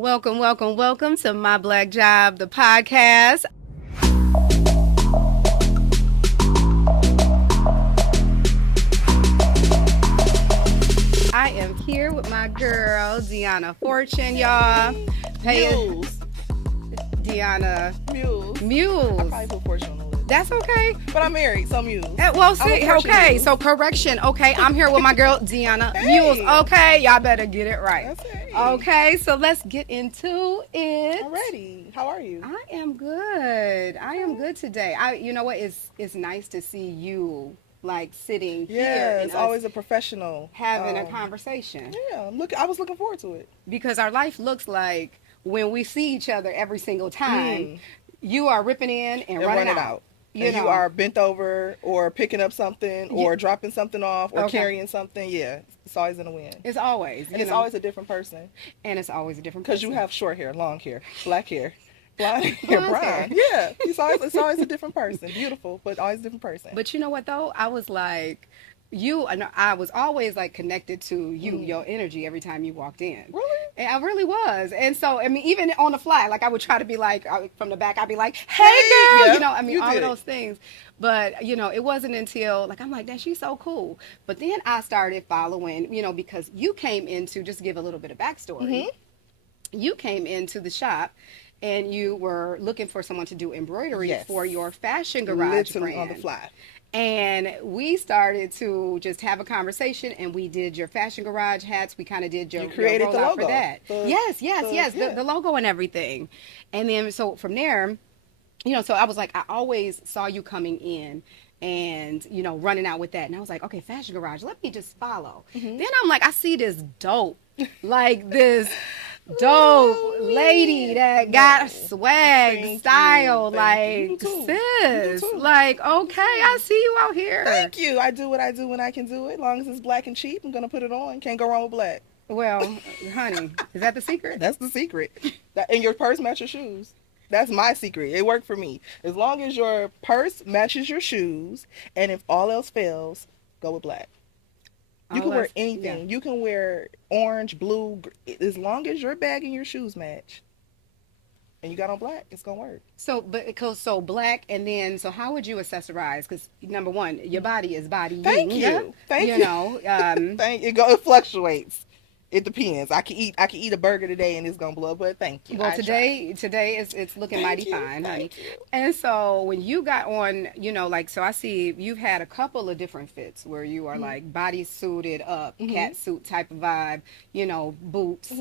Welcome to My Black Job, the podcast. I am here with my girl, Dionna Fortune, y'all. Meeuws. Dionna Meeuws. Meeuws. I probably put Fortune on the list. That's okay. But I'm married, so Meeuws. Well, see, okay, Meeuws. so correction. Okay, I'm here with my girl, Dionna Hey. Meeuws. Okay, y'all better get it right. That's right. Okay, so let's get into it. Alrighty. How are you? I am good. I am good today. You know what? It's nice to see you like sitting here. Yeah, and it's us always a professional. having a conversation Yeah, I was looking forward to it. because our life looks like when we see each other every single time. You are ripping in and running out. You are bent over or picking up something or dropping something off or carrying something. Yeah, it's always in a win. It's always. And it's always a different person. And it's always a different Because person. you have short hair, long hair, black hair, blonde hair, Blonde hair. brown. Yeah, it's always a different person. Beautiful, but always a different person. But you know what though? I was like, I was always like connected to you, your energy every time you walked in. Really? And I really was. And so, I mean, even on the fly, like I would try to be like, from the back, I'd be like, hey girl, yeah, you know, I mean, you all of did. those things. But, you know, it wasn't until, like, I'm like, damn, she's so cool. But then I started following, you know, because you came into, just to give a little bit of backstory, you came into the shop and you were looking for someone to do embroidery Yes. for your fashion garage Literally brand. on the fly. And we started to just have a conversation, and we did your fashion garage hats. We kind of did your You created your the rollout logo. for that. Yes, Yeah. the logo and everything. And then so from there, you know, so I was like, I always saw you coming in and, you know, running out with that. And I was like, okay, fashion garage, let me just follow. Then I'm like, I see this dope, like this dope lady that got swag, Thank style, you. like, Thank you. You do too. sis, You do too. like, okay, I see you out here. Thank you. I do what I do when I can do it. As long as it's black and cheap, I'm going to put it on. Can't go wrong with black. Well, honey, is that the secret? That's the secret. And your purse match your shoes. That's my secret. It worked for me. As long as your purse matches your shoes, and if all else fails, go with black. You can wear anything. You can wear orange, blue, as long as your bag and your shoes match. And you got on black, it's gonna work. So, but because so black, and then so how would you accessorize? Because number one, your body is body. Thank you. Thank you. You know, It fluctuates. It depends. I can eat a burger today and it's gonna blow, but thank you. well, today it's looking mighty fine, honey. Thank you. And so when you got on, you know, like, so I see you've had a couple of different fits where you are like body suited up, cat suit type of vibe, you know, boots.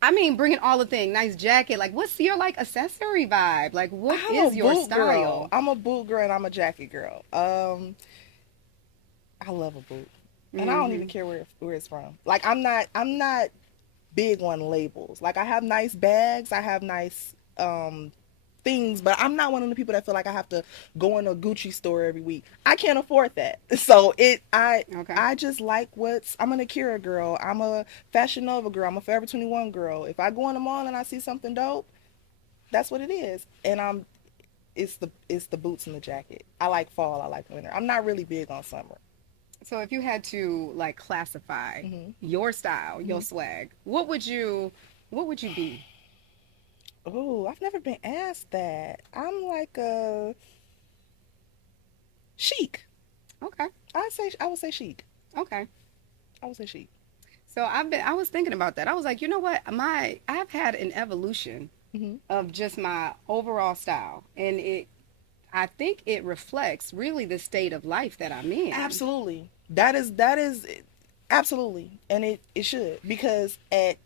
I mean, bringing all the things, nice jacket. Like, what's your like accessory vibe? Like, what is your boot style? Girl. I'm a boot girl and I'm a jacket girl. I love a boot. And I don't even care where it's from. Like, I'm not big on labels. Like, I have nice bags, I have nice things, but I'm not one of the people that feel like I have to go in a Gucci store every week. I can't afford that. So I just like I'm an Akira girl. I'm a Fashion Nova girl. I'm a Forever 21 girl. If I go in the mall and I see something dope, that's what it is. And it's the boots and the jacket. I like fall. I like winter. I'm not really big on summer. So if you had to like classify your style, your swag, what would you be? Oh, I've never been asked that. I'm like a chic. Okay. I would say chic. Okay. I would say chic. So I was thinking about that. I was like, you know what? I've had an evolution of just my overall style, and I think it reflects really the state of life that I'm in. Absolutely. That is absolutely. And it should, because at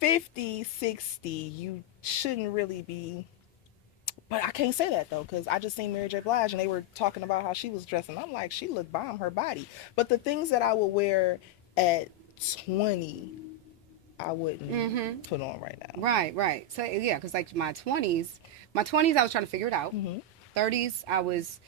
50, 60, you shouldn't really be. But I can't say that though, because I just seen Mary J. Blige and they were talking about how she was dressing. I'm like, she looked bomb, her body. But the things that I would wear at 20, I wouldn't put on right now. Right. So yeah, because like my 20s, I was trying to figure it out. 30s, I was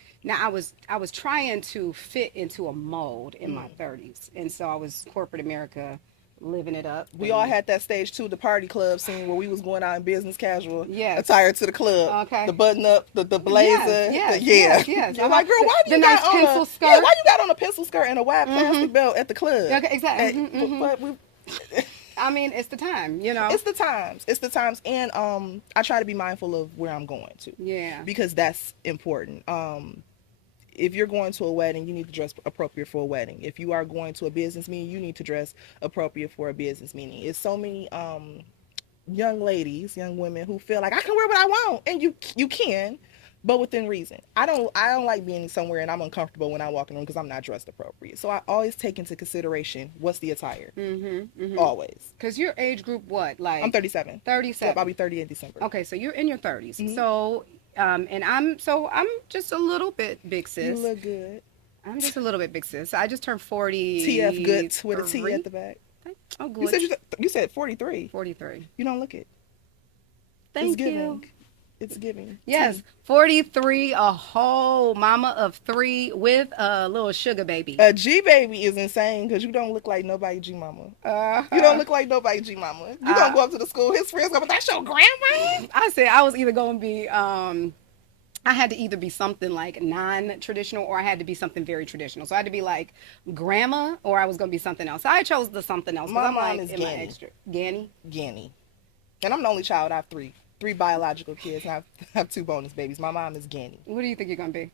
trying to fit into a mold in my 30s, and so I was corporate America, living it up. We all had that stage too, the party club scene where we was going out in business casual Yes. attire to the club. Okay. The button up, the blazer. Yes. You're like, girl, why do the you nice got on pencil a skirt? why you got on a pencil skirt and a wide plastic belt at the club? Okay, exactly. But we I mean, it's the time, you know. It's the times. It's the times, and I try to be mindful of where I'm going to. Yeah. Because that's important. If you're going to a wedding, you need to dress appropriate for a wedding. If you are going to a business meeting, you need to dress appropriate for a business meeting. It's so many young ladies, young women who feel like I can wear what I want, and you can, but within reason. I don't like being somewhere and I'm uncomfortable when I walk in the room because I'm not dressed appropriate. So I always take into consideration what's the attire. Always. Because your age group, what? Like I'm 37. 37. Yep, I'll be 30 in December. Okay, so you're in your 30s. So, and I'm just a little bit big sis. You look good. I'm just a little bit big sis. I just turned 40. TF Goods with a T at the back. Oh, good. You said 43. 43. You don't look it. Thank it's giving. you. It's giving. Yes, 43, a whole mama of 3 with a little sugar baby. A G baby is insane because you don't look like nobody G mama. You don't look like nobody G mama. You gonna go up to the school, his friends go, but that's your grandma? I said I was either going to be, I had to either be something like non-traditional or I had to be something very traditional. So I had to be like grandma or I was going to be something else. So I chose the something else. My I'm mom like, is am I Ganny. extra? Ganny? Ganny. And I'm the only child. I have 3 biological kids. And I have 2 bonus babies. My mom is Ganny. What do you think you're going to be?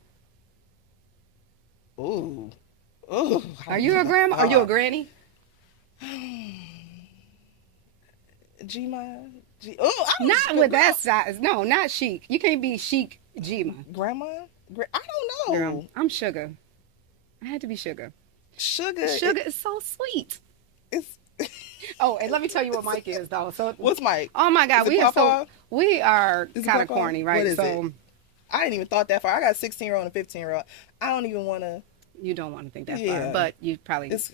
Ooh. Are you a grandma? Are you a granny? G-ma? Not with that size. No, not chic. You can't be chic G-ma. Grandma? I don't know. Girl, I'm sugar. I had to be sugar. Sugar is so sweet. It's Oh, and let me tell you what Mike is though. So what's Mike? Oh my God, we are kind of corny, right? What is so it? I ain't even thought that far. I got a 16-year-old and a 15-year-old. I don't even want to. You don't want to think that far, but you probably, just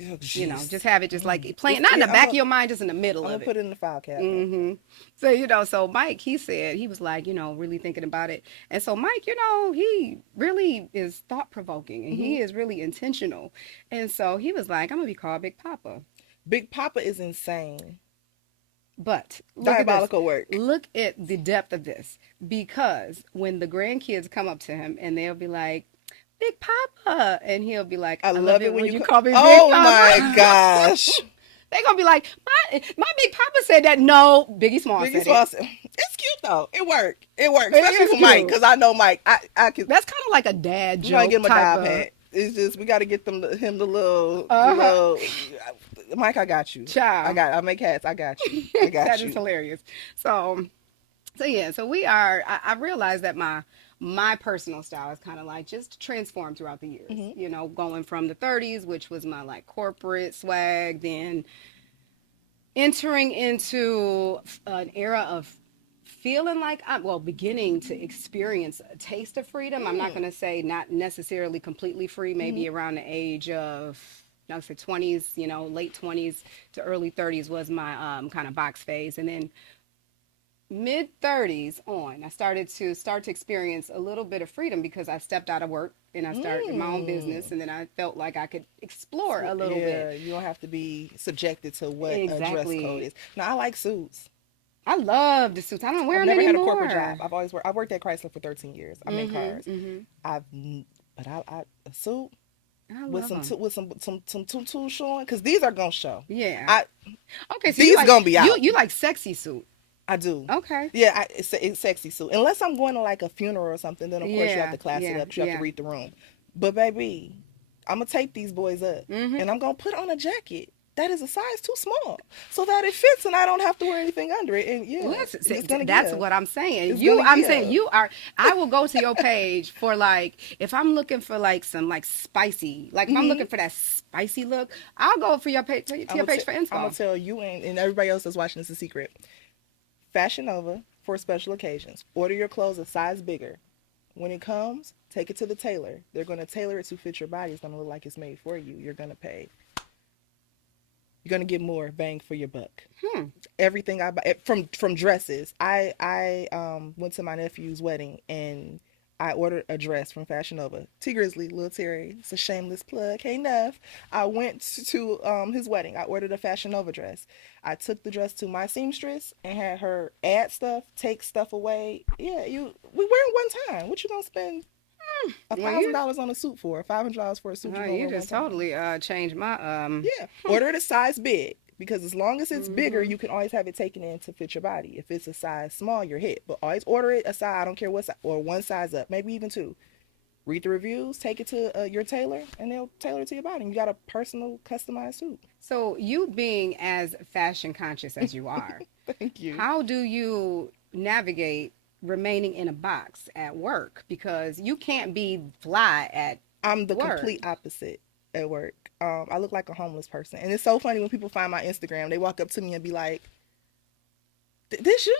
have it just like playing, It's, not in the back of your mind, just in the middle I'm of gonna put it in the file cabinet. So, so Mike, he said, he was like, really thinking about it. And so Mike, he really is thought-provoking and he is really intentional. And so he was like, I'm going to be called Big Papa. Big Papa is insane. But diabolical work. Look at the depth of this. Because when the grandkids come up to him and they'll be like, Big Papa, and he'll be like, I love it when you call me Big Papa. Oh my gosh. They're going to be like, my Big Papa said that. No, Biggie Small said it. It's cute though. It worked. Especially for Mike, because I know Mike. I can. That's kind of like a dad joke. You gotta get him a dial pad. It's just, we got to get him the little, Mike, I got you. Child. I make hats. I got you. That is hilarious. So we are, I realized that my personal style is kind of like just transformed throughout the years, going from the 30s, which was my like corporate swag, then entering into an era of feeling like beginning to experience a taste of freedom. I'm not going to say not necessarily completely free, maybe around the age of, I would say 20s, late 20s to early 30s was my kind of box phase. And then mid 30s on, I started to experience a little bit of freedom because I stepped out of work and I started my own business, and then I felt like I could explore a little bit. You don't have to be subjected to what a dress code is. Now, I like suits. I love the suits. I don't wear them anymore. I've never had a corporate job. I worked at Chrysler for 13 years. I make cars. A suit with some tutu showing, because these are gonna show. Yeah. Okay. So these gonna be out. You like sexy suit. I do. Okay. Yeah, it's sexy suit. Unless I'm going to like a funeral or something, then of course you have to class it up. You have to read the room. But baby, I'm gonna tape these boys up, and I'm gonna put on a jacket that is a size too small, so that it fits and I don't have to wear anything under it. And that's what I'm saying. I will go to your page for like, if I'm looking for like some like spicy, like if I'm looking for that spicy look, I'll go for your page, your page for info. I'm gonna tell you and everybody else that's watching this a secret. Fashion Nova for special occasions. Order your clothes a size bigger. When it comes, take it to the tailor. They're going to tailor it to fit your body. It's going to look like it's made for you. You're going to pay. You're going to get more bang for your buck. Everything I buy, from dresses. I went to my nephew's wedding and I ordered a dress from Fashion Nova. T Grizzly, Lil Terry. It's a shameless plug. Hey, Neff. I went to his wedding. I ordered a Fashion Nova dress. I took the dress to my seamstress and had her add stuff, take stuff away. Yeah, we wear it one time. What you gonna spend $1,000 on a suit for? $500 for a suit? You just totally changed my Yeah, order it a size big. because as long as it's bigger, you can always have it taken in to fit your body. If it's a size small, you're hit. But always order it a size, I don't care what size, or one size up, maybe even two. Read the reviews, take it to your tailor, and they'll tailor it to your body. And you got a personal, customized suit. So you being as fashion conscious as you are, Thank you. how do you navigate remaining in a box at work? Because you can't be fly at I'm the work. complete opposite at work. I look like a homeless person. And it's so funny when people find my Instagram, they walk up to me and be like, this you?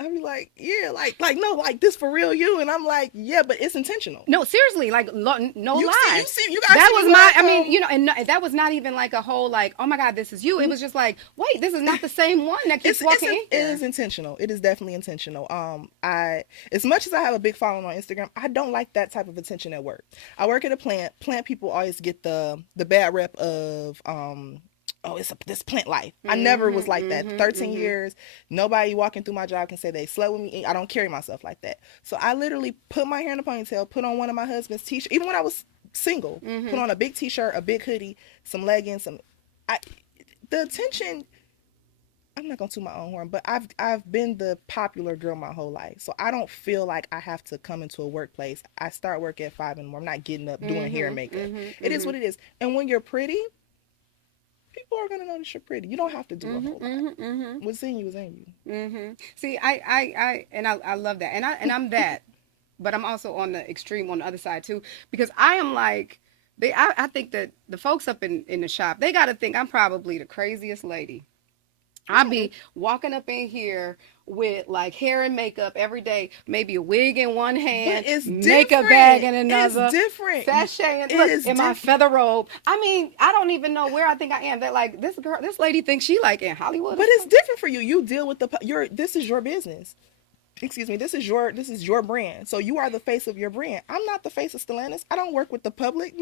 I'd be like, yeah, like no, like this for real you. And I'm like, yeah, but it's intentional. No, seriously, like no lie. You guys that see was me my. when I mean, you know, and that was not even like a whole like, oh my God, this is you. It was just like, wait, this is not the same one that keeps walking in It here. is intentional. It is definitely intentional. I as much as I have a big following on Instagram, I don't like that type of attention at work. I work at a plant. Plant people always get the bad rep of oh, it's this plant life. I never was like that. 13 years, nobody walking through my job can say they slept with me. I don't carry myself like that. So I literally put my hair in a ponytail, put on one of my husband's t-shirts, even when I was single, put on a big t-shirt, a big hoodie, some leggings, the attention, I'm not gonna toot my own horn, but I've been the popular girl my whole life. So I don't feel like I have to come into a workplace. I start work at 5 in the morning. I'm not getting up doing hair and makeup. It is what it is. And when you're pretty, people are gonna notice you're pretty. You don't have to do a whole lot. What's in you is in you. See, I love that, and I'm that, but I'm also on the extreme on the other side too, because I am like I think that the folks up in the shop, they got to think I'm probably the craziest lady. I'll be walking up in here with like hair and makeup every day, maybe a wig in one hand, makeup bag in another. It's different. Sachet in my feather robe. I mean, I don't even know where I think I am. That like this lady thinks she like in Hollywood. But it's different for you. You deal with this is your business. Excuse me, this is your brand. So you are the face of your brand. I'm not the face of Stellantis. I don't work with the public.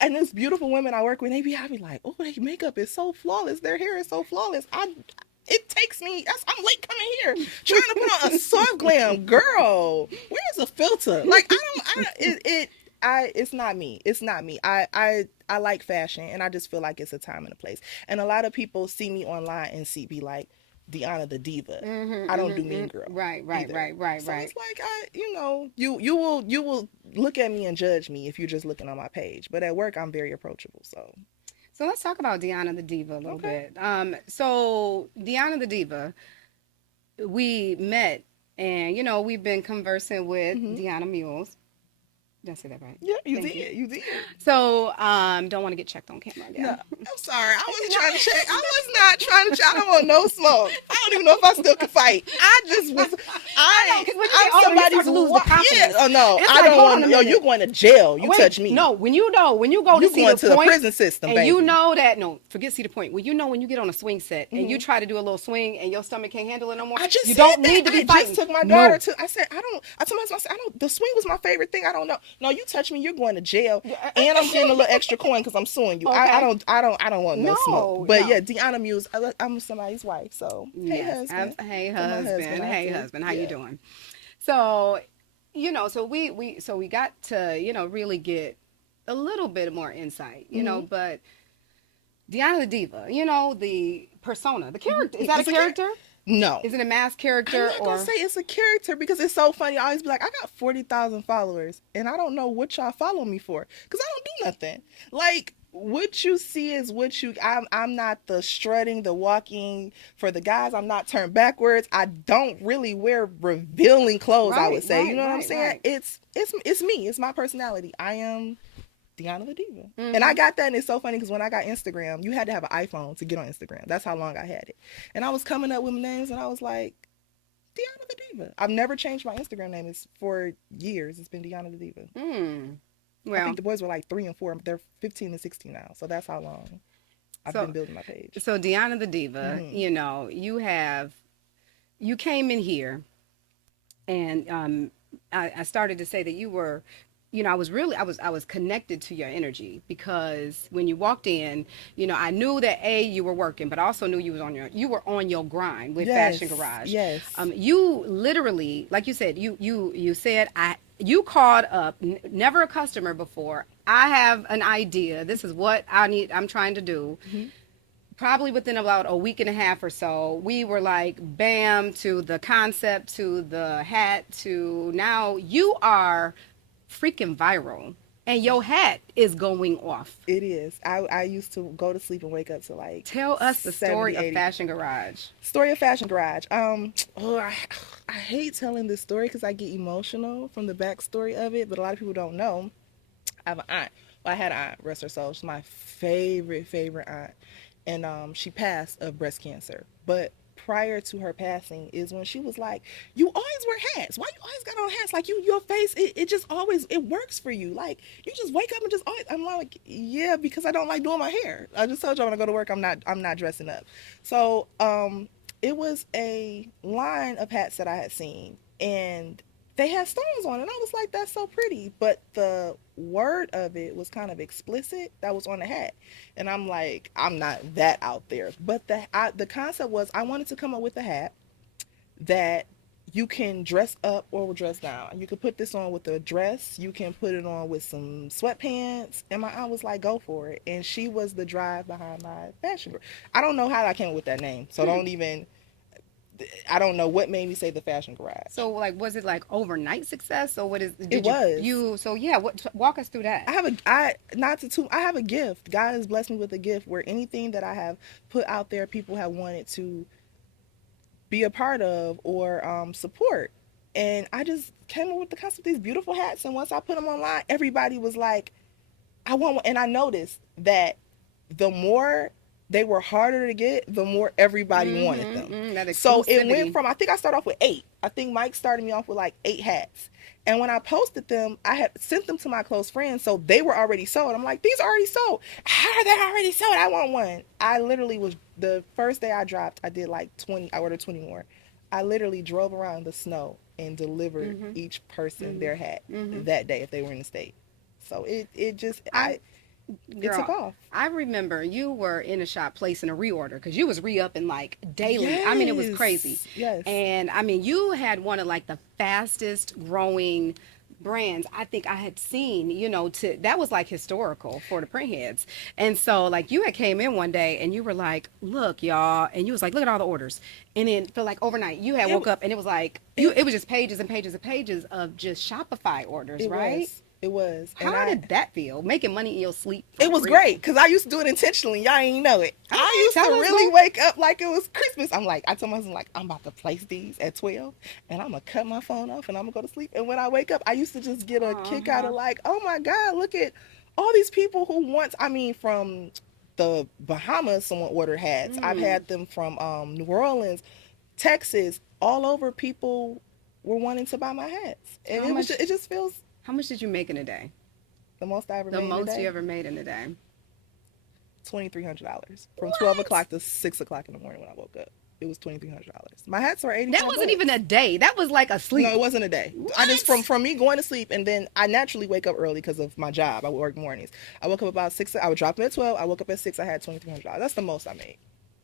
And this beautiful women I work with, I be like, oh, their makeup is so flawless. Their hair is so flawless. It takes me, I'm late coming here trying to put on a soft glam. Girl, where's a filter? Like, it's not me. It's not me. I like fashion, and I just feel like it's a time and a place. And a lot of people see me online and be like, Dionna the diva. I don't do mean girl. Right. So it's like you will look at me and judge me if you're just looking on my page. But at work I'm very approachable. So let's talk about Dionna the diva a little bit. So Dionna the diva, we met, and we've been conversing with Dionna Meeuws. Did I say that right? Yeah, you did. So, don't want to get checked on camera again. No, I'm sorry. I wasn't trying to check. I was not trying to check. I don't want no smoke. I don't even know if I still can fight. I just was. I'm somebody's yeah. Oh no, it's I like, don't want. Yo, you're going to jail. You touch me. No, when you go to see going the to point, the prison system, and baby. you know that forget see the point. When you get on a swing set and you try to do a little swing and your stomach can't handle it no more, you don't need to be fighting. I just took my daughter to. I said I don't. I told myself I don't. The swing was my favorite thing. I don't know. No, you touch me, you're going to jail, and I'm getting a little extra coin because I'm suing you. Okay. I don't want no smoke. But yeah, Dionna Meeuws, I'm somebody's wife, so yes. Hey husband, how you doing? So, so we got to really get a little bit more insight, but Dionna the diva, the persona, the character, is that a character? No. Is it a masked character? I'm not going to say it's a character because it's so funny. I always be like, I got 40,000 followers and I don't know what y'all follow me for because I don't do nothing. Like, what you see is what you, I'm not the strutting, the walking. For the guys, I'm not turned backwards. I don't really wear revealing clothes, I would say. You know what I'm saying? Right. It's me. It's my personality. I am Dionna the diva. And I got that, and it's so funny because when I got Instagram, you had to have an iPhone to get on Instagram. That's how long I had it. And I was coming up with names, and I was like, Dionna the diva. I've never changed my Instagram name. It's for years. It's been Dionna the diva. Well, I think the boys were like 3 and 4. They're 15 and 16 now. So that's how long I've been building my page. So Dionna the diva, you came in here, and I started to say that you were, I was connected to your energy because when you walked in, I knew that you were working, but I also knew you were on your grind with Fashion Garage. Yes. You literally, like you said, you said you called up, never a customer before. I have an idea. This is what I'm trying to do. probably within about a week and a half or so, we were like, bam, to the concept, to the hat, to now you are freaking viral. And your hat is going off. It is. I used to go to sleep and wake up to like Tell us the 70, story of 80. Fashion Garage. Story of Fashion Garage. Oh, I hate telling this story because I get emotional from the backstory of it, but a lot of people don't know. I have an aunt. Well, I had an aunt, rest her soul. She's my favorite aunt, and she passed of breast cancer. But prior to her passing is when she was like, "You always wear hats. Why you always got on hats? Like your face, it just always it works for you. Like you just wake up and just always." I'm like, "Yeah, because I don't like doing my hair. I just told you when I go to work, I'm not dressing up." So it was a line of hats that I had seen, and they had stones on it. And I was like, that's so pretty. But the word of it was kind of explicit that was on the hat. And I'm like, I'm not that out there. But the concept was I wanted to come up with a hat that you can dress up or dress down. You can put this on with a dress. You can put it on with some sweatpants. And my aunt was like, go for it. And she was the drive behind my fashion group. I don't know how I came up with that name. So don't even... I don't know what made me say the Fashion Garage. So, like, was it like overnight success, or what is? It was. So yeah, walk us through that. I have a gift. God has blessed me with a gift where anything that I have put out there, people have wanted to be a part of or support. And I just came up with the concept of these beautiful hats. And once I put them online, everybody was like, I want one. And I noticed that the more they were harder to get, the more everybody wanted them. That So it exclusivity. went from, I think I started off with 8. I think Mike started me off with like 8 hats. And when I posted them, I had sent them to my close friends, so they were already sold. I'm like, these are already sold. How are they already sold? I want one. I literally was, the first day I dropped, I did like 20, I ordered 20 more. I literally drove around the snow and delivered each person their hat that day if they were in the state. So it just, it took off. I remember you were in a shop placing a reorder because you was re-upping like daily. Yes. I mean, it was crazy. Yes. And I mean, you had one of like the fastest growing brands I think I had seen, that was like historical for the print heads. And so like you had came in one day and you were like, look, y'all, and you was like, look at all the orders. And then for like overnight, you had woke up and it was like, it was just pages and pages and pages of just Shopify orders, right? It was. How did that feel? Making money in your sleep? It was great because I used to do it intentionally. Y'all ain't know it. I used to really wake up like it was Christmas. I told my husband, like, I'm about to place these at 12 and I'm going to cut my phone off and I'm going to go to sleep. And when I wake up, I used to just get a kick out of like, oh my God, look at all these people who from the Bahamas, someone ordered hats. I've had them from New Orleans, Texas, all over. People were wanting to buy my hats. And it just feels... How much did you make in a day? The most I ever made in a day? The most you ever made in a day? $2,300. From 12 o'clock to 6 o'clock in the morning when I woke up. It was $2,300. My hats were $80. That wasn't even a day. That was like a sleep. No, it wasn't a day. What? I just, from me going to sleep, and then I naturally wake up early because of my job. I would work mornings. I woke up about 6. I would drop them at 12. I woke up at 6. I had $2,300. That's the most I made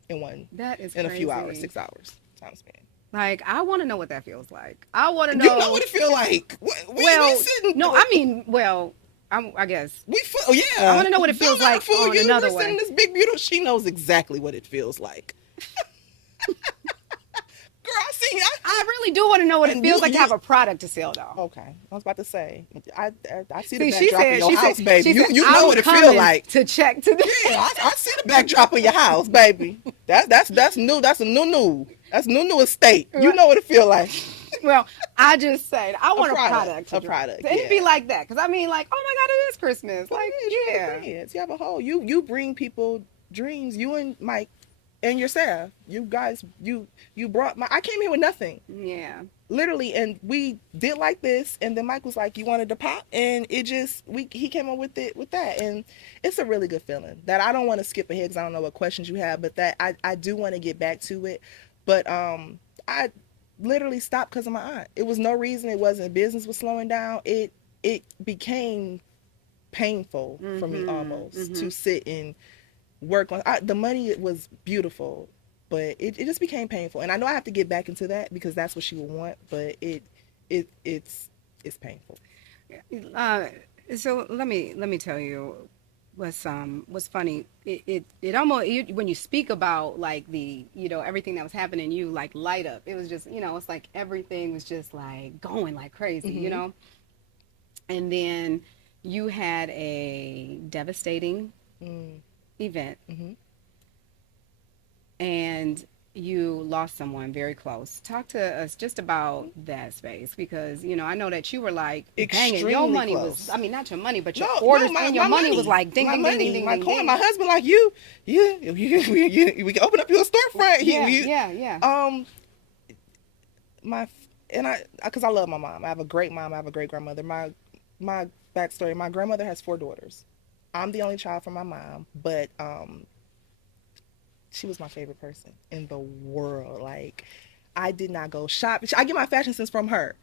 in crazy. A few hours, 6 hours time span. Like, I want to know what that feels like. I want to know. You know what it feels like. I guess. Yeah. I want to know what it feels like on another way. This big, beautiful, she knows exactly what it feels like. Girl, I really do want to know what it feels like to have a product to sell, though. Okay. I was about to say, I see the backdrop of your house, baby. You know what it feels like. To check. Yeah, I see the backdrop of your house, baby. That's new. That's a new. That's new estate. You know what it feel like. Well, I just said I want a product. A product. And it'd be like that. Because I mean, like, oh my God, it is Christmas. Like, yeah. You have a whole, you bring people dreams. You and Mike and your staff. You guys, you brought I came here with nothing. Yeah. Literally, and we did like this, and then Mike was like, you wanted to pop, and it just, he came up with that, and it's a really good feeling that I don't want to skip ahead because I don't know what questions you have, but that I do want to get back to it, but I literally stopped because of my aunt. It was no reason. It wasn't, business was slowing down. It became painful for me almost to sit and work on, the money was beautiful, but it just became painful, and I know I have to get back into that because that's what she would want, but it's painful. So let me tell you, was funny. It almost when you speak about like the everything that was happening, you like light up. It was just it's like everything was just like going like crazy, Mm-hmm. And then you had a devastating Mm. event, Mm-hmm. and you lost someone very close. Talk to us just about that space because I know that you were like banging. Your Extremely money was, close. I mean, not your money, but No, your no, orders and your my money was money, like ding, ding, ding, ding, ding, my ding, coin. ding. My husband like we can open up your storefront. Yeah, yeah, yeah. Um, my and I because I love my mom. I have a great mom. I have a great grandmother. My backstory. My grandmother has 4 daughters. I'm the only child from my mom, but she was my favorite person in the world. Like, I did not go shopping. I get my fashion sense from her.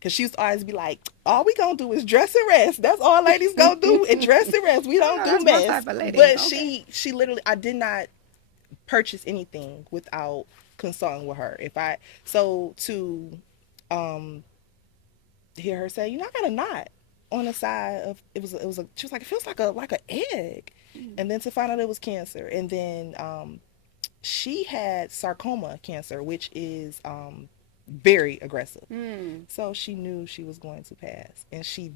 Cause she used to always be like, all we gonna do is dress and rest. That's all ladies gonna do and dress and rest. We Oh don't no, do that's my mess. type of lady. But Okay. she literally, I did not purchase anything without consulting with her. If I so to um hear her say, I got a knot on the side of it was a she was like, it feels like a egg. And then to find out it was cancer. And then she had sarcoma cancer, which is very aggressive. Mm. So she knew she was going to pass, and she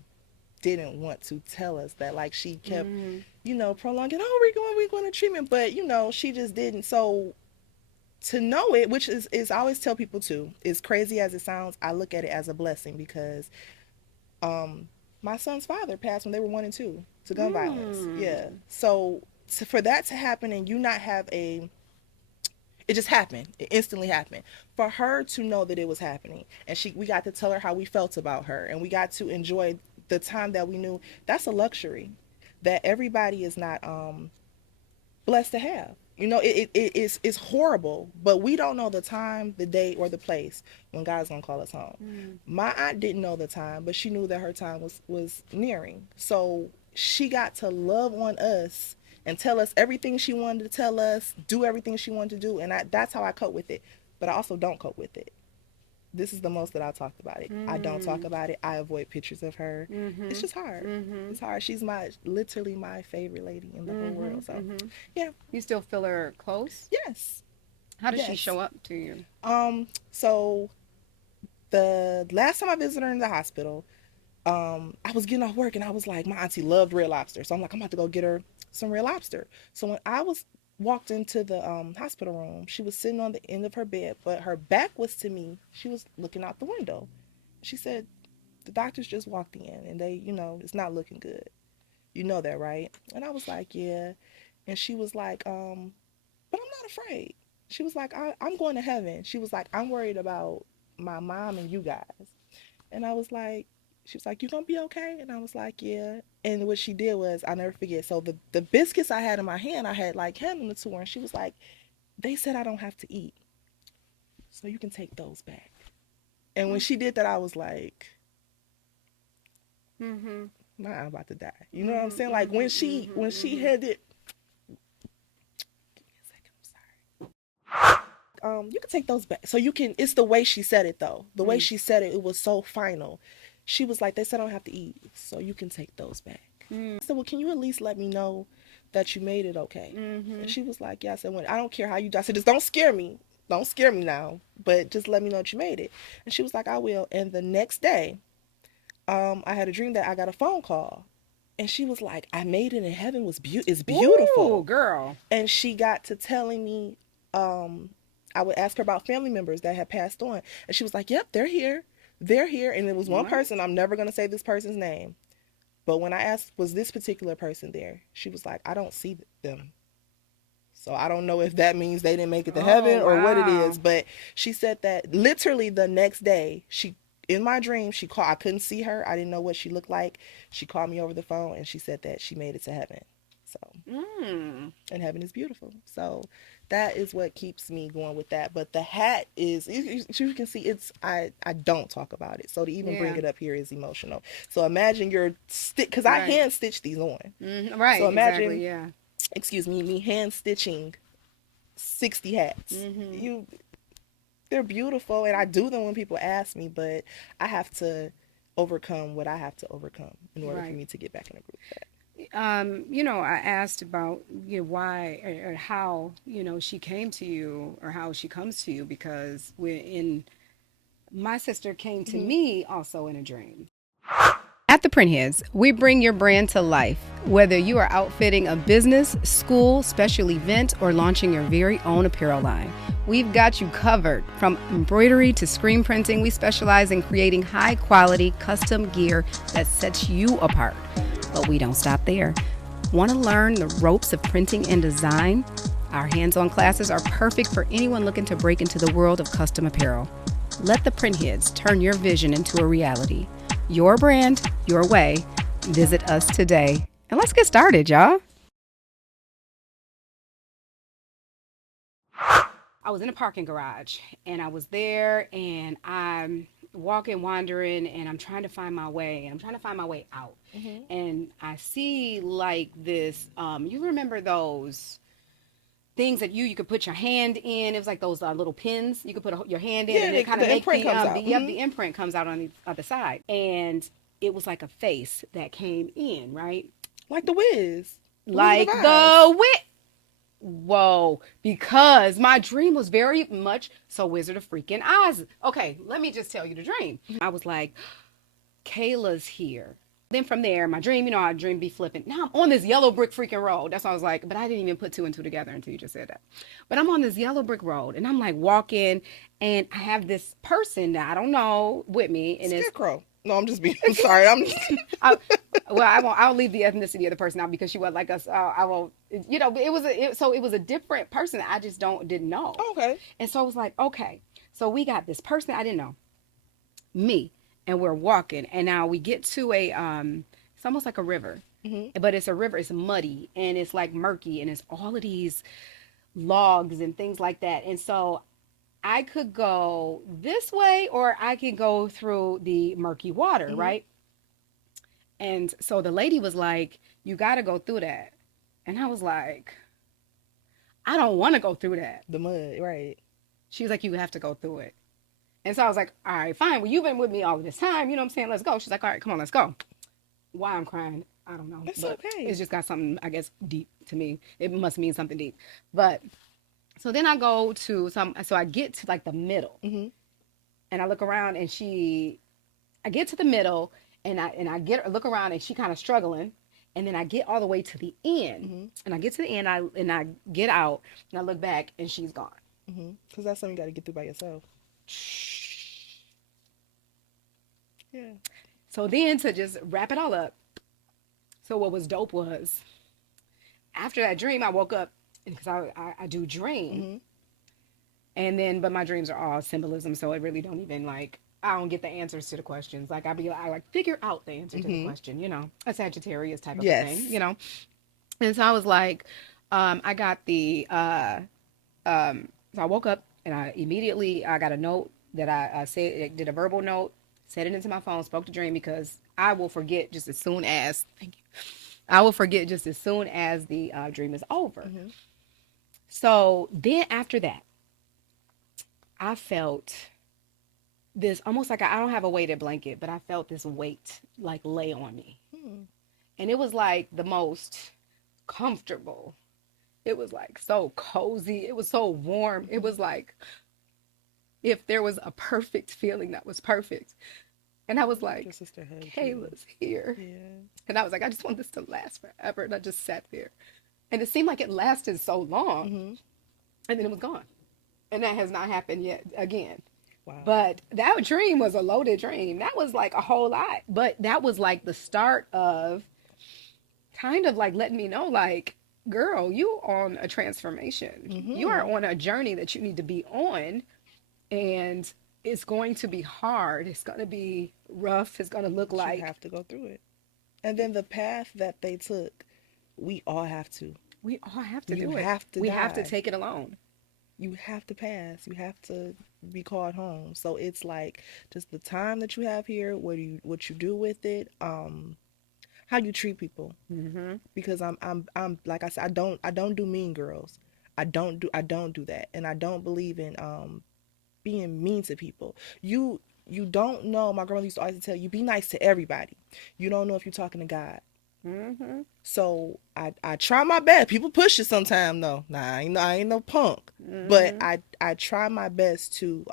didn't want to tell us that. Like, she kept, Mm. prolonging. Oh, we're going to treatment, but she just didn't. So to know it, which is I always tell people too, as crazy as it sounds, I look at it as a blessing because um my son's father passed when they were 1 and 2 to gun violence. Yeah. Mm. So for that to happen and you not have it just happened. It instantly happened. For her to know that it was happening, and we got to tell her how we felt about her, and we got to enjoy the time that we knew. That's a luxury that everybody is not blessed to have. It's horrible, but we don't know the time, the day, or the place when God's gonna call us home. Mm. My aunt didn't know the time, but she knew that her time was nearing. So she got to love on us and tell us everything she wanted to tell us, do everything she wanted to do, and that's how I cope with it. But I also don't cope with it. This is the most that I talked about it. I don't talk Mm. about it. I avoid pictures of her. It's Mhm. just hard. Mhm. It's hard. She's literally my favorite lady in the whole world. Mhm. So, Mhm. yeah. You still feel her close? Yes. How does she Yes. show up to you? So the last time I visited her in the hospital, I was getting off work and I was like, my auntie loved Red Lobster. So I'm like, I'm about to go get her some Red Lobster. So when I walked into the hospital room, she was sitting on the end of her bed, but her back was to me. She was looking out the window. She said, the doctors just walked in and they, it's not looking good. You know that, right? And I was like, yeah. And she was like, but I'm not afraid. She was like, I'm going to heaven. She was like, I'm worried about my mom and you guys. And I was like, she was like, you gonna be okay? And I was like, yeah. And what she did was, I'll never forget. So the biscuits I had in my hand, I had like handing them to her, and she was like, they said I don't have to eat, so you can take those back. And when she did that, I was like, Mhm. nah, I'm about to die. You know what I'm Mhm. saying? Like when Mhm. she Mhm. had it. Give me a second. I'm sorry. You can take those back. So you can. It's the way she said it though. The way Mhm. she said it, it was so final. She was like, they said I don't have to eat, so you can take those back. Mhm. I said, well, can you at least let me know that you made it okay? And Mhm. she was like, yeah. I said, well, I don't care how you do. I said, just don't scare me. Don't scare me now, but just let me know that you made it. And she was like, I will. And the next day, I had a dream that I got a phone call, and she was like, I made it, and heaven is Ooh, beautiful. girl. And she got to telling me, I would ask her about family members that had passed on, and she was like, yep, they're here, they're here. And it was one What? person. I'm never gonna say this person's name, but when I asked, was this particular person there, she was like, I don't see them. So I don't know if that means they didn't make it to Oh, heaven or what it wow. is, but she said that literally the next day, in my dream, she called. I couldn't see her. I didn't know what she looked like. She called me over the phone and she said that she made it to heaven. So, Mm. and heaven is beautiful. So that is what keeps me going with that. But the hat is, you can see, I don't talk about it. So to even bring Yeah. it up here is emotional. So imagine you're because I Right. hand stitch these on. Mhm. So Right. imagine, Exactly. Yeah. excuse me hand stitching 60 hats. Mhm. They're beautiful and I do them when people ask me, but I have to overcome what I have to overcome in order for Right. me to get back in a group. I asked about why or how she came to you or how she comes to you because my sister came to Mm-hmm. me also in a dream. At the Printheads, we bring your brand to life. Whether you are outfitting a business, school, special event, or launching your very own apparel line, we've got you covered. From embroidery to screen printing, we specialize in creating high quality, custom gear that sets you apart. But we don't stop there. Want to learn the ropes of printing and design? Our hands-on classes are perfect for anyone looking to break into the world of custom apparel. Let the Printheads turn your vision into a reality. Your brand, your way. Visit us today. And let's get started, y'all. I was in a parking garage and I was there and I'm walking, wandering, and I'm trying to find my way. And I'm trying to find my way out. Mm-hmm. And I see like this, you remember those things that you could put your hand in. It was like those little pins you could put your hand in, Yeah, and it kind of the make imprint comes out. the imprint comes out on the other side. And it was like a face that came in, right? Like the Wiz. The Wizard of Like Oz. the wit. Whoa, because my dream was very much so Wizard of freaking Oz. Okay, let me just tell you the dream. I was like, Kayla's here. Then from there, my dream, I dream be flipping. Now I'm on this yellow brick freaking road. That's what I was like, but I didn't even put two and two together until you just said that. But I'm on this yellow brick road and I'm like walking and I have this person that I don't know with me. And it's, Scarecrow. No, I'm just being. I'm sorry. I'm. I, well, I won't, I'll leave the ethnicity of the person out because she was like us. I won't, so it was a different person that I just didn't know. Okay. And so I was like, okay, so we got this person I didn't know, me, and we're walking, and now we get to it's almost like a river, Mm-hmm. but it's a river. It's muddy and it's like murky, and it's all of these logs and things like that. And so I could go this way, or I could go through the murky water, Mm-hmm. right? And so the lady was like, "You got to go through that," and I was like, "I don't want to go through that." The mud, right? She was like, "You have to go through it." And so I was like, all right, fine. Well, you've been with me all this time. You know what I'm saying? Let's go. She's like, all right, come on, let's go. Why I'm crying, I don't know. It's But okay. it's just got something, I guess, deep to me. It must mean something deep. But so then I go to so I get to like the middle Mm-hmm. and I look around and I get to the middle and look around and she kind of struggling. And then I get all the way to the end Mm-hmm. and I get to the end and I get out and I look back and she's gone. Mm-hmm. Because that's something you got to get through by yourself. Yeah. So then to just wrap it all up, so what was dope was after that dream, I woke up because I do dream, Mm-hmm. and then but my dreams are all symbolism, so it really don't even like I don't get the answers to the questions. Like I like figure out the answer to the Mm-hmm. question, a Sagittarius type of a Yes. thing. And so I was like, I got so I woke up and I got a note that I said did a verbal note, set it into my phone, spoke the dream because I will forget just as soon as thank you. I will forget just as soon as the dream is over. Mm-hmm. So then after that, I felt this almost like I don't have a weighted blanket, but I felt this weight like lay on me. Hmm. And it was like the most comfortable. It was like so cozy. It was so warm. It was like if there was a perfect feeling that was perfect. And I was Your like, sister hugged you. Kayla's here. Yeah. And I was like, I just want this to last forever. And I just sat there. And it seemed like it lasted so long. Mm-hmm. And then it was gone. And that has not happened yet again. Wow. But that dream was a loaded dream. That was like a whole lot. But that was like the start of kind of like letting me know, like, girl, you on a transformation. You are Mm-hmm. on a journey that you need to be on. And it's going to be hard. It's going to be rough. It's going to look But you like have to go through it. And then the path that they took, we all have to. we all have to You do it. have to We have to die. take it alone. You have to pass. You have to be called home. So it's like just the time that you have here, what you do with it, how you treat people. Mm-hmm. Because I'm like I said, I don't do mean girls. I don't do that. And I don't believe in being mean to people. You don't know, my grandmother used to always tell you, be nice to everybody. You don't know if you're talking to God. Mm-hmm. So I try my best. People push it sometime though. Nah, I ain't no punk. But Mm-hmm. I try my best to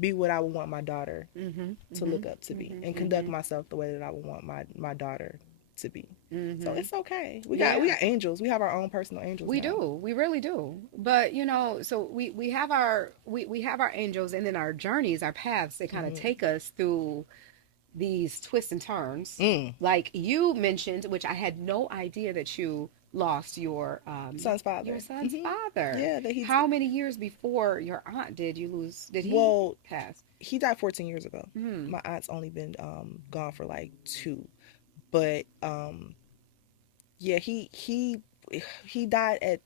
be what I would want my daughter Mm-hmm. to Mm-hmm. look up to be, and conduct Mm-hmm. myself the way that I would want my daughter to be. So Mm-hmm. it's okay. We Yeah. got angels. We have our own personal angels We now. do. We really do. But so we have we have our angels, and then our journeys, our paths, they kind of Hmm. take us through these twists and turns. Mm. Like you mentioned, which I had no idea that you lost Son's your father. son's Hmm. father. Yeah, that he's How many years before your aunt did he well, pass? he died 14 years ago. Hmm. My aunt's only been gone for like 2, but yeah, he died at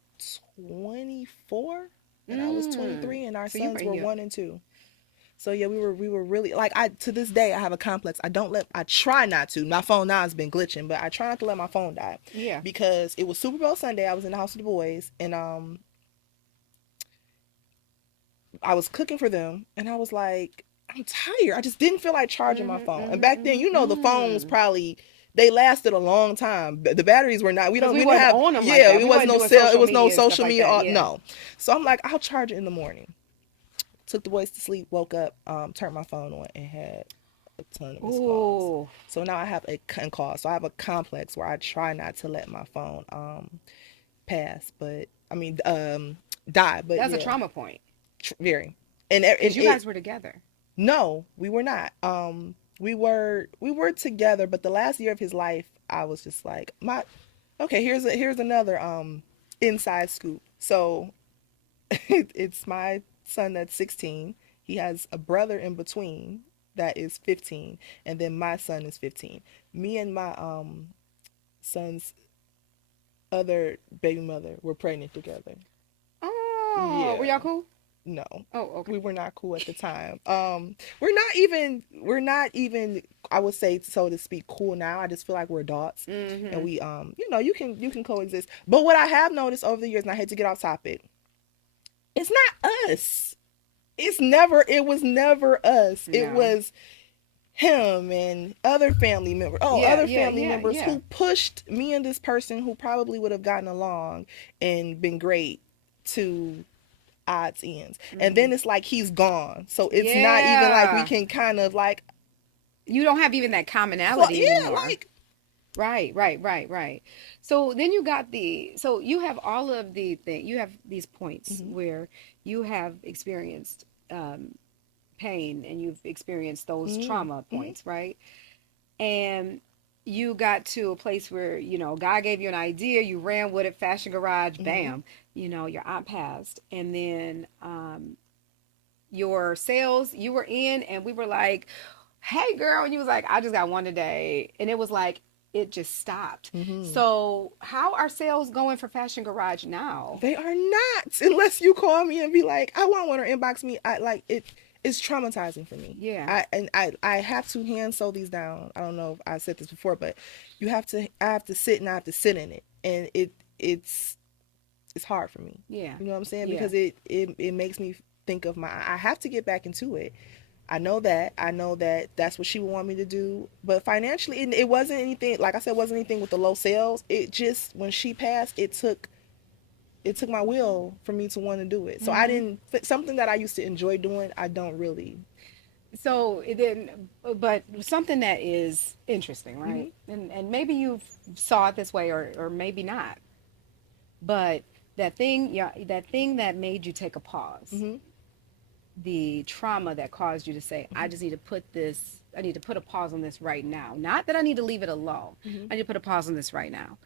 24, and I was Mm. 23, and our So you were sons in were your 1 and 2. So yeah, we were really like, I to this day I have a complex. I try not to. My phone now has been glitching, but I try not to let my phone die, yeah. because it was Super Bowl Sunday. I was in the house with the boys, and I was cooking for them, and I was like, I'm tired. I just didn't feel like charging my Mm-hmm, phone. And back then, mm-hmm, the phones mm-hmm. probably, they lasted a long time. The batteries were not. Because we We didn't wasn't have. on them like Yeah, that. it We wasn't wasn't no doing cell. It social was no media and stuff social like media. that. Yeah. No. So I'm like, I'll charge it in the morning. Took the boys to sleep. Woke up. Turned my phone on and had a ton of missed calls. Oh. So now I have a call. So I have a complex where I try not to let my phone pass, but I mean die. But That's a yeah, trauma point. very. And Because you it guys were together. no, we were not. We were together, but the last year of his life, I was just like, my okay, here's another inside scoop. So it's my son that's 16. He has a brother in between that is 15, and then my son is 15. Me and my son's other baby mother were pregnant together. Oh, were Yeah. y'all cool? No, Oh, okay. we were not cool at the time. We're not even I would say, so to speak, cool now. I just feel like we're adults, and Mm-hmm. we you can coexist. But what I have noticed over the years, and I hate to get off topic, it's not us. It was never us. It No. was him and other family members. Oh, Yeah, other yeah, family yeah, members yeah. who pushed me and this person who probably would have gotten along and been great to odds ends. And Mm-hmm. then it's like he's gone. So it's not even like we Yeah. can kind of like, You don't have even that commonality yeah, anymore. like, Right, right, right, right. So then so you have all of you have these points mhm, where you have experienced pain and you've experienced those mhm, trauma mhm, points, right? And you got to a place where God gave you an idea, you ran with it, fashion garage, mhm, bam, your aunt passed, and then your sales you were in, and we were like, hey girl, and you was like, I just got one today, and it was like it just stopped. mhm. So how are sales going for fashion garage now? They are not, unless you call me and be like, I want one, or inbox me. I like it. It's traumatizing for me. Yeah. I have to hand sew these down. I don't know if I said this before, but I have to sit, and I have to sit in it, and it's hard for me. Yeah. You know what I'm saying? Yeah. Because it makes me think of I have to get back into it. I know that. I know that that's what she would want me to do. But financially, it wasn't anything, like I said, it wasn't anything with the low sales. It just, when she passed, it took my will for me to want to do it. So I Mm-hmm. didn't, something that I used to enjoy doing, I don't really. So it didn't, but something that is interesting, Hmm. right? And maybe you saw it this way, or maybe not. But that thing, yeah, that thing that made you take a pause, Hmm. the trauma that caused you to say, Hmm. I just need to I need to put a pause on this right now. Not that I need to leave it alone. Hmm. I need to put a pause on this right now.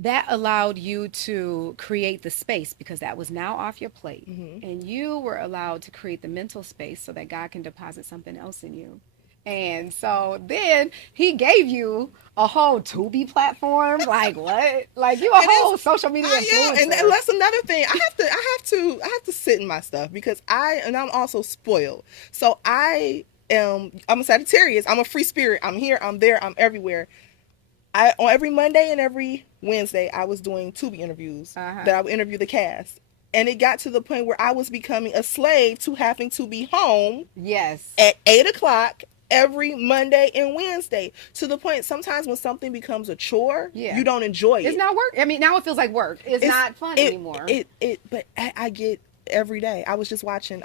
That allowed you to create the space because that was now off your plate. Hmm. And you were allowed to create the mental space so that God can deposit something else in you. And so then he gave you a whole Tubi platform. Like what? Like you a And whole social media yeah, and influencer. that's another thing. I have to sit in my stuff, because I'm also spoiled. So I'm a Sagittarius. I'm a free spirit. I'm here, I'm there, I'm everywhere. On every Monday and every Wednesday, I was doing Tubi interviews Uh-huh. that I would interview the cast. And it got to the point where I was becoming a slave to having to be home Yes. at 8 o'clock every Monday and Wednesday, to the point sometimes when something becomes a chore, Yeah. you don't enjoy it. It's not work. I mean, now it feels like work. It's not fun anymore. But I get every day. I was just watching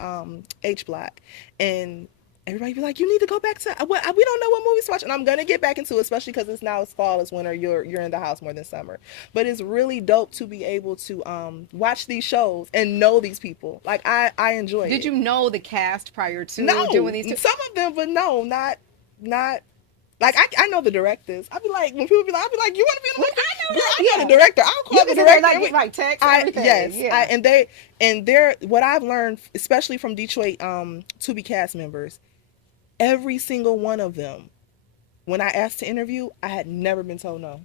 H Block, and everybody be like, "You need to go back to what we don't know what movies to watch," and I'm gonna get back into it, especially because it's fall, it's winter, you're in the house more than summer. But it's really dope to be able to watch these shows and know these people. Like I enjoy it. Did you know the cast prior to No, doing these two? some of them, but no, not. Like I know the directors. I'd be like, when people be like, I'd be like, you want to be in the movie? I know Girl, that, I know yeah. the director. I'll call You the can say, director. like, right, text, everything. Yes, Yeah. and they're what I've learned, especially from Detroit Tubi cast members, every single one of them, when I asked to interview, I had never been told no.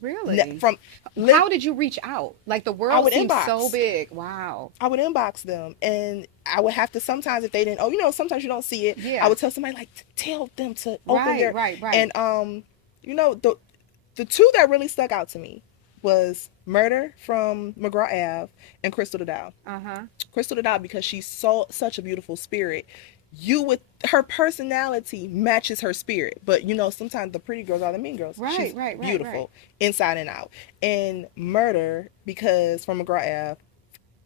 Really? From How did you reach out? Like, the world seems so big. Wow. I would inbox them, and I would have to sometimes, if they didn't, sometimes you don't see it. Yeah. I would tell somebody, like, tell them to open their Right. And the two that really stuck out to me was Murder from McGraw Ave and Crystal Dow. Crystal Dow, because she's such a beautiful spirit. Her personality matches her spirit, but sometimes the pretty girls are the mean girls. She's beautiful inside and out. And Murder, because from McGraw Ave,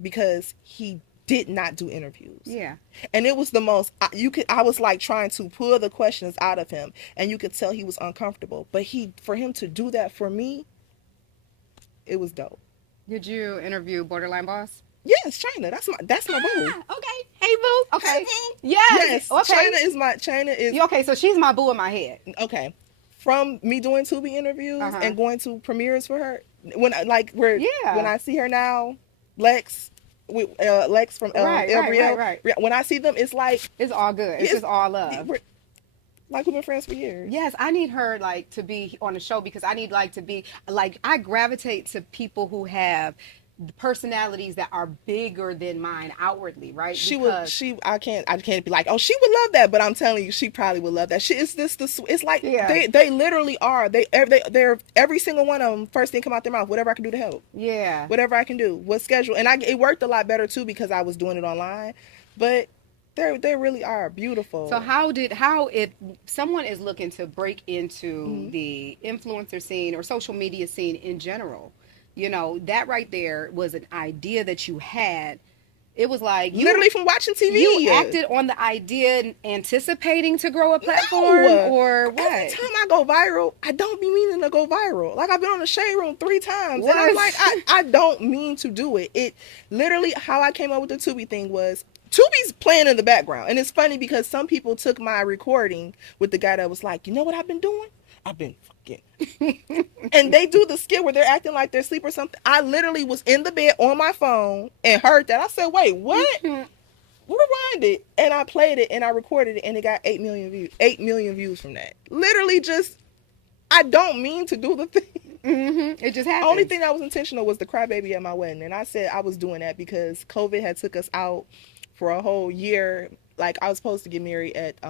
because he did not do interviews. Yeah. And it was the most, I was like trying to pull the questions out of him, and you could tell he was uncomfortable. But for him to do that for me, it was dope. Did you interview Borderline Boss? Yes, China. That's my boo. Okay. Hey, boo. Okay. Hey, boo. Yes. Okay. China is Okay, so she's my boo in my head. Okay. From me doing Tubi interviews and going to premieres for her, when I see her now, Lex from right. When I see them, it's like it's all good. It's just all love. Like, we've been friends for years. Yes, I need her to be on the show, because I need to be I gravitate to people who have personalities that are bigger than mine outwardly, right? I can't be like, oh, she would love that, but I'm telling you, she probably would love that. It's like they literally are. They're every single one of them. First thing come out their mouth, whatever I can do to help. Yeah. Whatever I can do. What schedule? And it worked a lot better too, because I was doing it online, but they really are beautiful. So if someone is looking to break into the influencer scene or social media scene in general, that right there was an idea that you had. It was like literally from watching TV. You acted on the idea, anticipating to grow a platform, or what? Every time I go viral, I don't be meaning to go viral. Like, I've been on the Shade Room 3 times, what? And I'm like, I don't mean to do it. It literally, how I came up with the Tubi thing was, Tubi's playing in the background, and it's funny because some people took my recording with the guy that was like, you know what I've been doing? I've been fucking. And they do the skit where they're acting like they're asleep or something. I literally was in the bed on my phone and heard that. I said, wait, what? Rewind it. And I played it and I recorded it, and it got 8 million views. 8 million views from that. Literally, just, I don't mean to do the thing. It just happened. Only thing that was intentional was the crybaby at my wedding. And I said I was doing that because COVID had took us out for a whole year. Like, I was supposed to get married at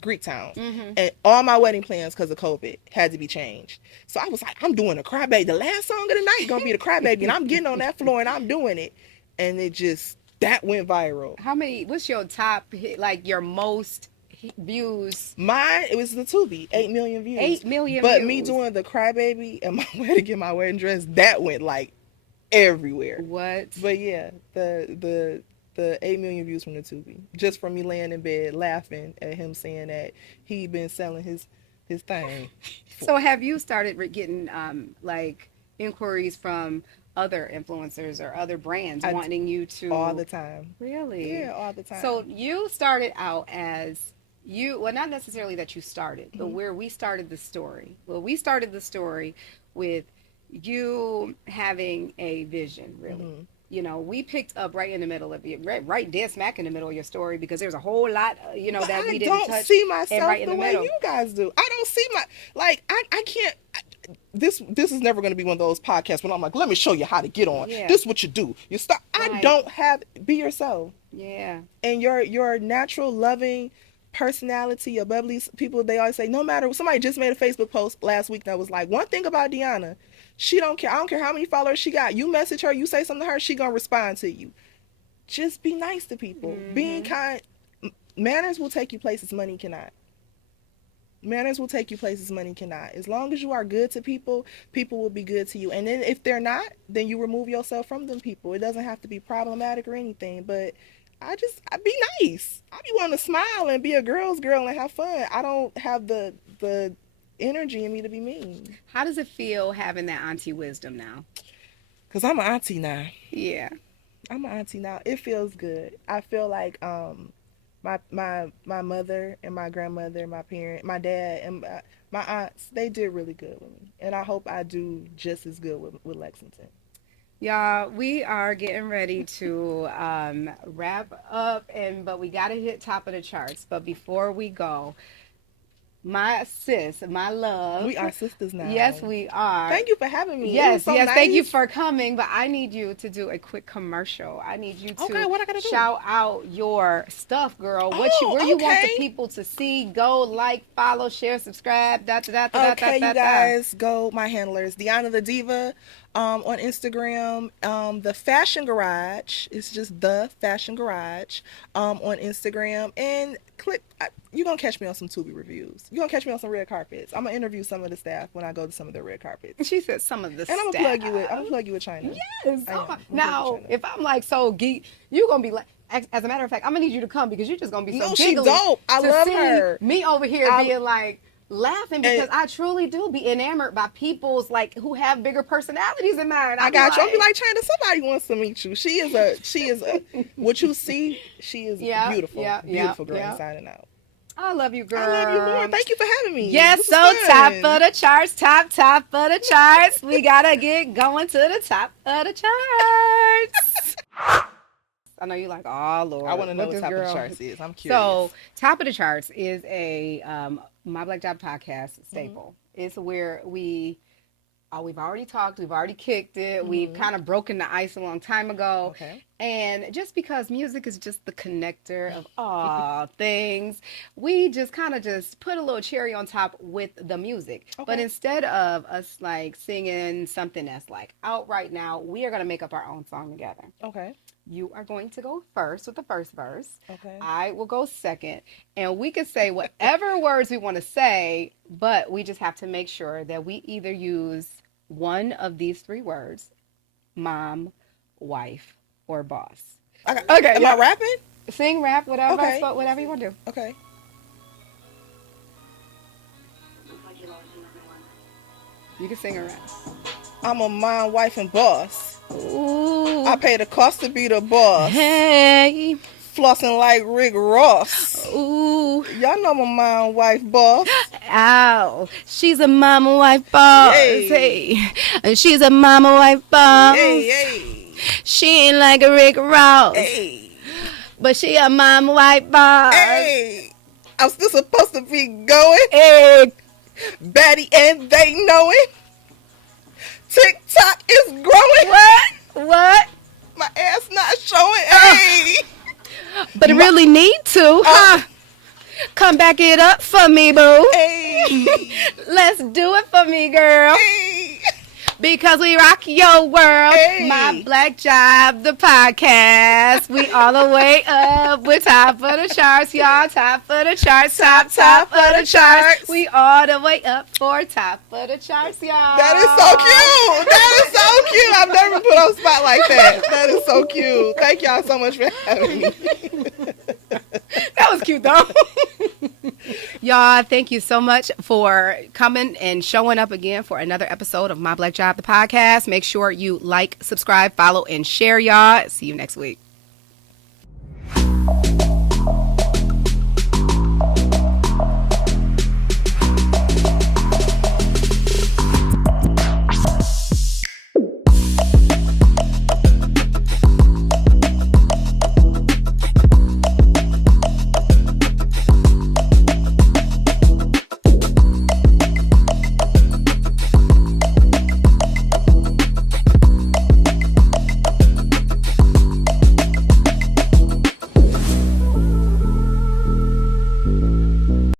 Greek Town, and all my wedding plans, because of COVID, had to be changed. So I was like, I'm doing a crybaby. The last song of the night gonna be the crybaby, and I'm getting on that floor and I'm doing it. And that went viral. What's your top hit, like your most views? Mine, it was the Tubi, 8 million views. 8 million but views. Me doing the crybaby and my wedding, get my wedding dress, that went like everywhere. What? But yeah, the 8 million views from the Tubi, just from me laying in bed laughing at him saying that he'd been selling his thing. So have you started getting inquiries from other influencers or other brands wanting you to? All the time. Really? Yeah, all the time. So you started out as not necessarily that you started, but where we started the story. Well, we started the story with you having a vision, really. We picked up right in the middle of it, right dead smack in the middle of your story, because there's a whole lot, that we didn't touch. I don't see myself right the way you guys do. I don't see I can't. This is never going to be one of those podcasts when I'm like, let me show you how to get on. Yeah. This is what you do. You stop. Right. I don't have. Be yourself. Yeah. And your natural, loving personality, your bubbly people. They always say, no matter. Somebody just made a Facebook post last week that was like, one thing about Dionna. She don't care. I don't care how many followers she got. You message her, you say something to her, she gonna respond to you. Just be nice to people. Being kind. Manners will take you places money cannot. Manners will take you places money cannot. As long as you are good to people, people will be good to you. And then if they're not, then you remove yourself from them people. It doesn't have to be problematic or anything. But I be nice. I be wanting to smile and be a girl's girl and have fun. I don't have the energy in me to be mean. How does it feel having that auntie wisdom now? Because I'm an auntie now. Yeah. I'm an auntie now. It feels good. I feel like my mother and my grandmother, my dad and my aunts, they did really good with me, and I hope I do just as good with Lexington. Y'all, we are getting ready to wrap up, but we got to hit top of the charts. But before we go, my sis, my love. We are sisters now. Yes, we are. Thank you for having me. Yes, nice. Thank you for coming. But I need you to do a quick commercial. I need you to what I gotta shout out your stuff, girl. Where you want the people to see, go, like, follow, share, subscribe. Okay, you guys, go. My handler is Dionna the Diva on Instagram. The Fashion Garage is just the Fashion Garage on Instagram, and click. You're going to catch me on some Tubi Reviews. You're going to catch me on some red carpets. I'm going to interview some of the staff when I go to some of the red carpets. She said some of the staff. And I'm going to plug you with China. Yes. Now, if I'm like so geek, you're going to be like, as a matter of fact, I'm going to need you to come because you're just going to be so giggly. No, she dope. I love her. Me over here being like, laughing because I truly do be enamored by people's like who have bigger personalities than mine. I got you. I'll be like, China, somebody wants to meet you. She is a what you see, she is beautiful. Beautiful girl inside and out. I love you, girl. I love you more. Thank you for having me. Yes, so top of the charts, top of the charts. We gotta get going to the top of the charts. I know you like, oh Lord. I want to know what top of the charts is. I'm curious. So, top of the charts is a My Black Job podcast staple. It's where we've already talked, we've already kicked it, we've kind of broken the ice a long time ago. Okay. And just because music is just the connector of all things, we just kind of just put a little cherry on top with the music. Okay. But instead of us like singing something that's like out right now, we are going to make up our own song together. Okay. You are going to go first with the first verse. Okay. I will go second. And we can say whatever words we want to say, but we just have to make sure that we either use one of these three words: mom, wife, or boss. Okay. Am I rapping? Sing, rap, whatever. Okay. Whatever you want to do. Okay. You can sing or rap. I'm a mom, wife, and boss. Ooh. I pay the cost to be the boss. Hey. Flossing like Rick Ross. Ooh. Y'all know my mom, wife, boss. Ow. She's a mama, wife, boss. Hey. Hey. She's a mama, wife, boss. Hey, hey. She ain't like a Rick Ross. Hey. But she a mama, wife, boss. Hey. I'm still supposed to be going. Hey. Batty and they know it. TikTok is growing. What? My ass not showing. Hey. But it really need to, huh? Come back it up for me, boo. Hey. Let's do it for me, girl. Hey. Because we rock your world. Hey. My Black Job, the podcast. We all the way up. We're top of the charts, y'all. Top of the charts. Top of the charts. We all the way up for top of the charts, y'all. That is so cute. That is so cute. I've never put on a spot like that. That is so cute. Thank y'all so much for having me. That was cute, though. Y'all, thank you so much for coming and showing up again for another episode of My Black Job, the podcast. Make sure you like, subscribe, follow, and share, y'all. See you next week.